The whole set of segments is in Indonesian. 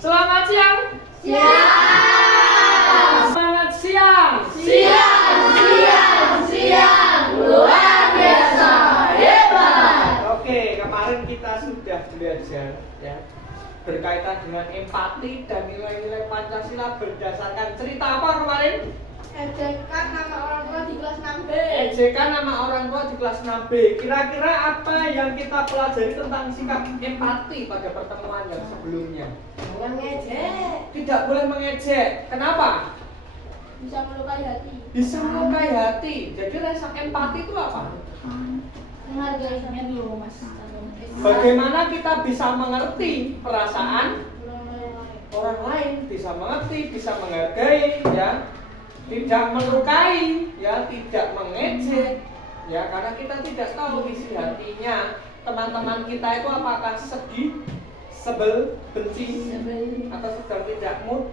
Selamat siang. Siang. Selamat siang. Siang. Luar biasa, hebat. Oke, kemarin kita sudah belajar ya berkaitan dengan empati dan nilai-nilai Pancasila berdasarkan cerita apa kemarin? Ejekan nama orang tua di kelas 6B. Ejekan nama orang tua di kelas 6B. Kira-kira apa yang kita pelajari tentang sikap empati pada pertemuan yang sebelumnya? Mengejek. Tidak boleh mengejek. Kenapa? Bisa melukai hati. Bisa melukai hati. Jadi rasa empati itu apa? Menghargainya dulu, Mas. Bagaimana kita bisa mengerti perasaan orang lain, bisa mengerti, bisa menghargai, ya, tidak melukai, ya, tidak mengejek, ya, karena kita tidak tahu isi hatinya teman-teman kita itu apakah sedih, sebel, benci, atau sedang tidak mood.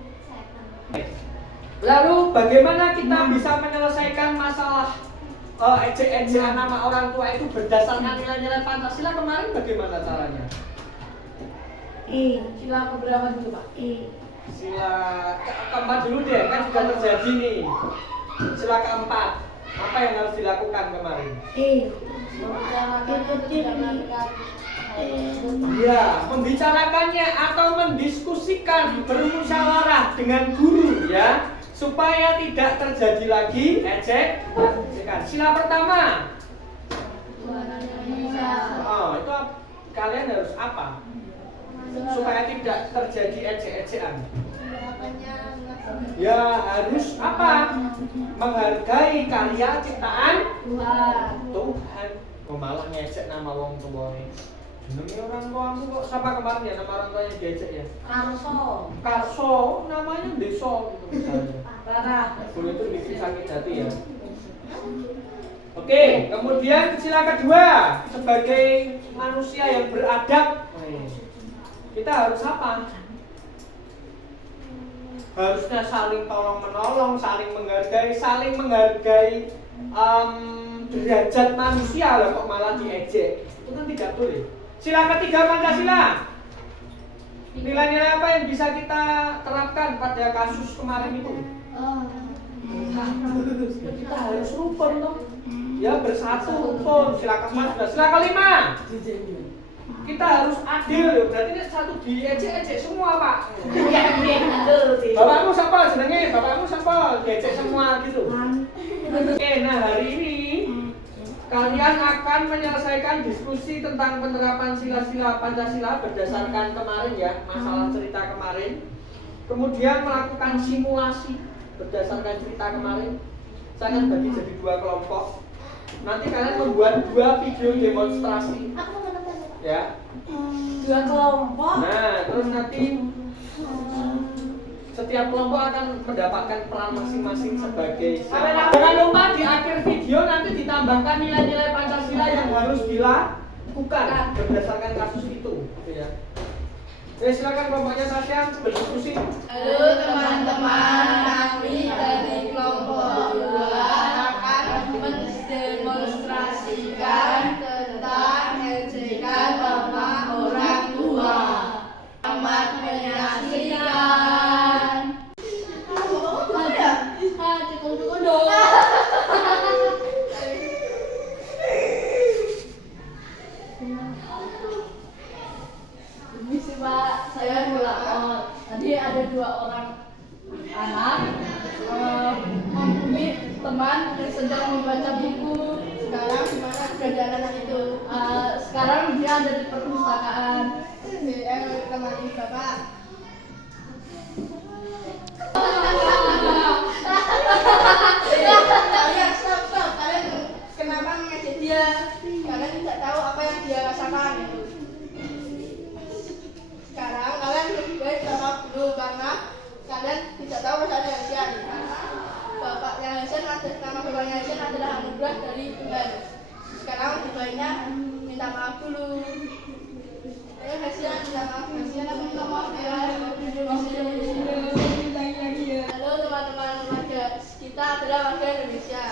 Lalu bagaimana kita bisa menyelesaikan masalah ejek-ejekan nama orang tua itu berdasarkan nilai-nilai Pancasila kemarin bagaimana caranya? Sila keberapa dulu, Pak? Sila keempat dulu deh, kan sudah terjadi nih. Sila keempat, apa yang harus dilakukan kemarin? Ya, membicarakannya atau mendiskusikan, bermusyawarah dengan guru ya, supaya tidak terjadi lagi ejek. Sila pertama. Oh, itu kalian harus apa? Supaya tidak terjadi ejek-ejekan. Ya harus apa? Menghargai karya ciptaan Tuhan. Oh, malah ngejek nama wong tua. Jenenge orang tuamu kok siapa kemarin ya nama orang tuanya diejek ya? Karso, namanya Deso gitu misalnya. Boleh itu bikin sakit hati ya. Oke, kemudian sila kedua, sebagai manusia yang beradab, kita harus apa? Harusnya saling tolong menolong, saling menghargai derajat manusia lah, kok malah diejek. Itu kan tidak boleh. Sila ketiga Pancasila. Nilai-nilai apa yang bisa kita terapkan pada kasus kemarin itu? Kita harus rukun tuh. Ya bersatu rukun. Sila keempat sudah. Sila kelima. Kita harus adil. Berarti ini satu diejek-ejek semua, Pak. Bapakmu siapa jenenge? Bapakmu siapa? Diejek semua gitu. Oke, nah hari ini kalian akan menyelesaikan diskusi tentang penerapan sila-sila Pancasila berdasarkan kemarin ya, masalah cerita kemarin. Kemudian melakukan simulasi berdasarkan cerita kemarin. Saya akan bagi jadi dua kelompok. Nanti kalian membuat dua video demonstrasi. Ya. Dua kelompok. Nah, terus nanti setiap kelompok akan mendapatkan peran masing-masing sebagai siapa. Jangan lupa di akhir video nanti ditambahkan nilai-nilai Pancasila yang harus dilakukan berdasarkan kasus itu, ya. Oke, silakan kelompoknya Sasya berdiskusi. Halo teman-teman, kami dari kelompok 2 akan mendemonstrasikan tentang ejekan nama orang tua. Selamat menyaksikan. Misi Pak, saya dilapor. Tadi ada 2 orang anak menghubungi teman yang sedang membaca buku. Sekarang gimana keadaan anak itu? Sekarang dia ada di perpustakaan. Temani Bapak. Kalian stop. Kalian kenapa mengejek dia? Kalian tidak tahu apa yang dia rasakan. Sekarang kalian lebih baik jawab dulu karena kalian tidak tahu perasaan yang dia. Bapaknya Hasan nama bapaknya Hasan adalah anugerah dari Tuhan. Sekarang lebih baiknya minta maaf dulu. Ayo Hasan minta maaf. Hasan minta maaf ya. Halo teman-teman warga, kita adalah warga Indonesia.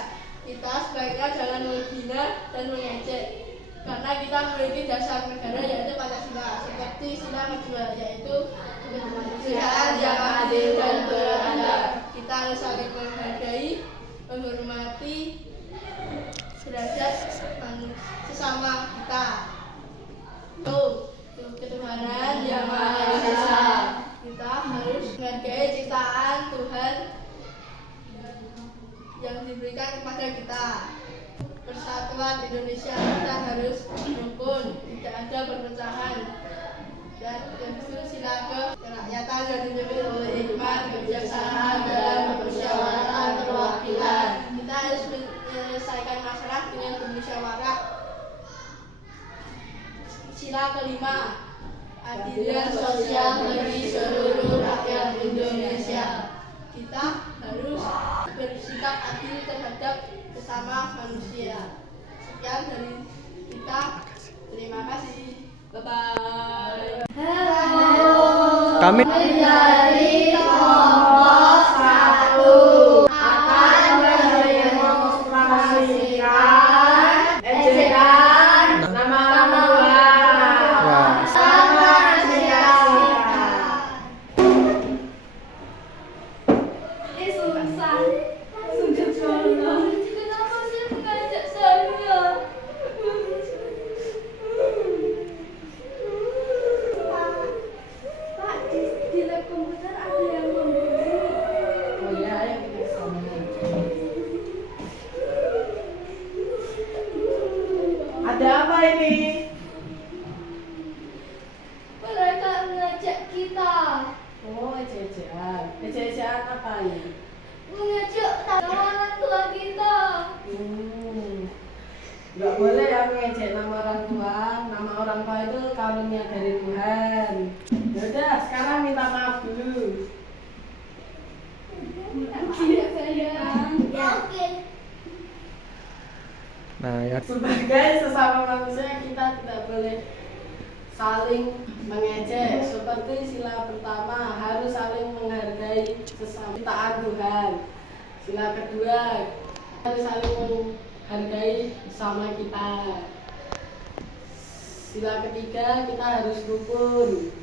Kita sebaiknya jangan menghina dan mengejek. Karena kita memiliki dasar negara yaitu Pancasila, seperti sila kedua yaitu kebebasan. negara kita. Persatuan Indonesia kita harus rukun, tidak ada perpecahan. Dan itu sila kerakyatan yang dipimpin oleh hikmat, kebijaksanaan dalam permusyawaratan perwakilan. Kita harus menyelesaikan masalah dengan bermusyawarah. Sila kelima, adil sosial bagi seluruh rakyat Indonesia. Kita harus bersikap adil terhadap sesama manusia. Sekian dari kita. Terima kasih. Bye-bye. Kami Menjadi kelompok satu akan mendemonstrasikan ejekan nama Tuhan sama sia-sia. Susah, sungguh banget. Kenapa sih mengajak saya? Pak, di lab komputer ada yang membeli. Oh ya, ayo kita kesana. Ada apa ini? Mereka mengajak kita. Oh, ejekan. Ejekan apa ini? Mengajak nama orang tua kita. Nggak boleh ya mengejek nama orang tua. Nama orang tua itu karunia dari Tuhan. Yaudah, sekarang minta maaf dulu. Tidak sayang. Oke. Nah, ya. Sebagai sesama manusia kita tidak boleh saling mengejek. Seperti sila pertama harus saling menghargai sesama ciptaan Tuhan. Sila kedua harus saling menghargai sesama kita. Sila ketiga kita harus rukun.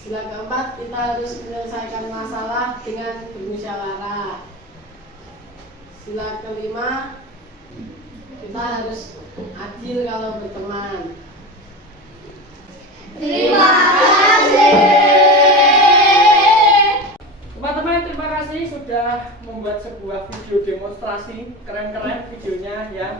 Sila keempat kita harus menyelesaikan masalah dengan bermusyawarah. Sila kelima kita harus adil kalau berteman. Terima kasih. Teman-teman, terima kasih sudah membuat sebuah video demonstrasi. Keren-keren videonya ya.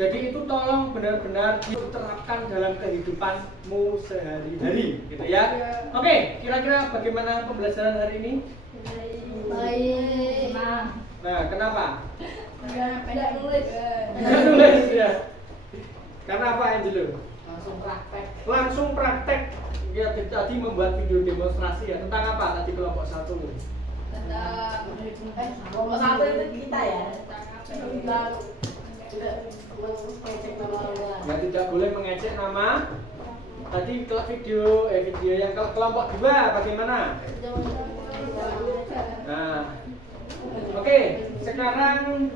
Jadi itu tolong benar-benar diterapkan dalam kehidupanmu sehari-hari gitu ya. Oke, kira-kira bagaimana pembelajaran hari ini? Baik. Nah, kenapa? Tidak nulis. Tidak nulis ya. Karena apa, Angelo? Langsung praktek. Langsung praktek. Ya, tadi membuat video demonstrasi ya. Tentang apa tadi kelompok satu? Kelompok satu itu kita ya. Kita tidak mengejek nama orang. Ya, tidak boleh mengejek nama. Tadi video yang kelompok 2 bagaimana? Nah, oke, sekarang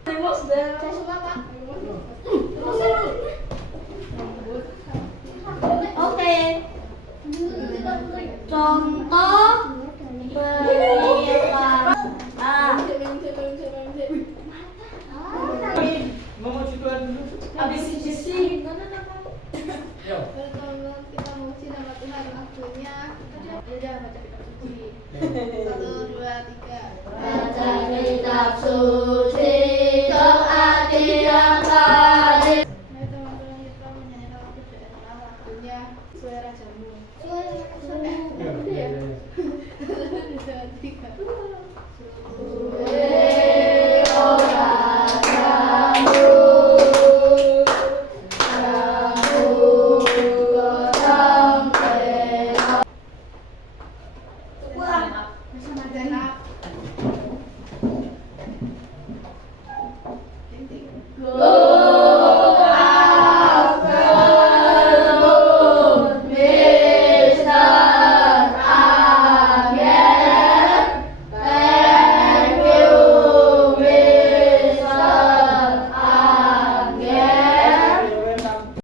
Saya suka, Pak. Oke. Contoh memuji Tuhan dulu. Habis isi. Yo. Pertama kita memuji nama Tuhan waktunya. Ya, baca kitab suci. 1, 2, 3. Baca kitab suci, doa tiap hari. Hai teman-teman kita menyanyikan waktu doa waktunya sesuai rajamu. Ya, ya, ya. 1, 2, 3.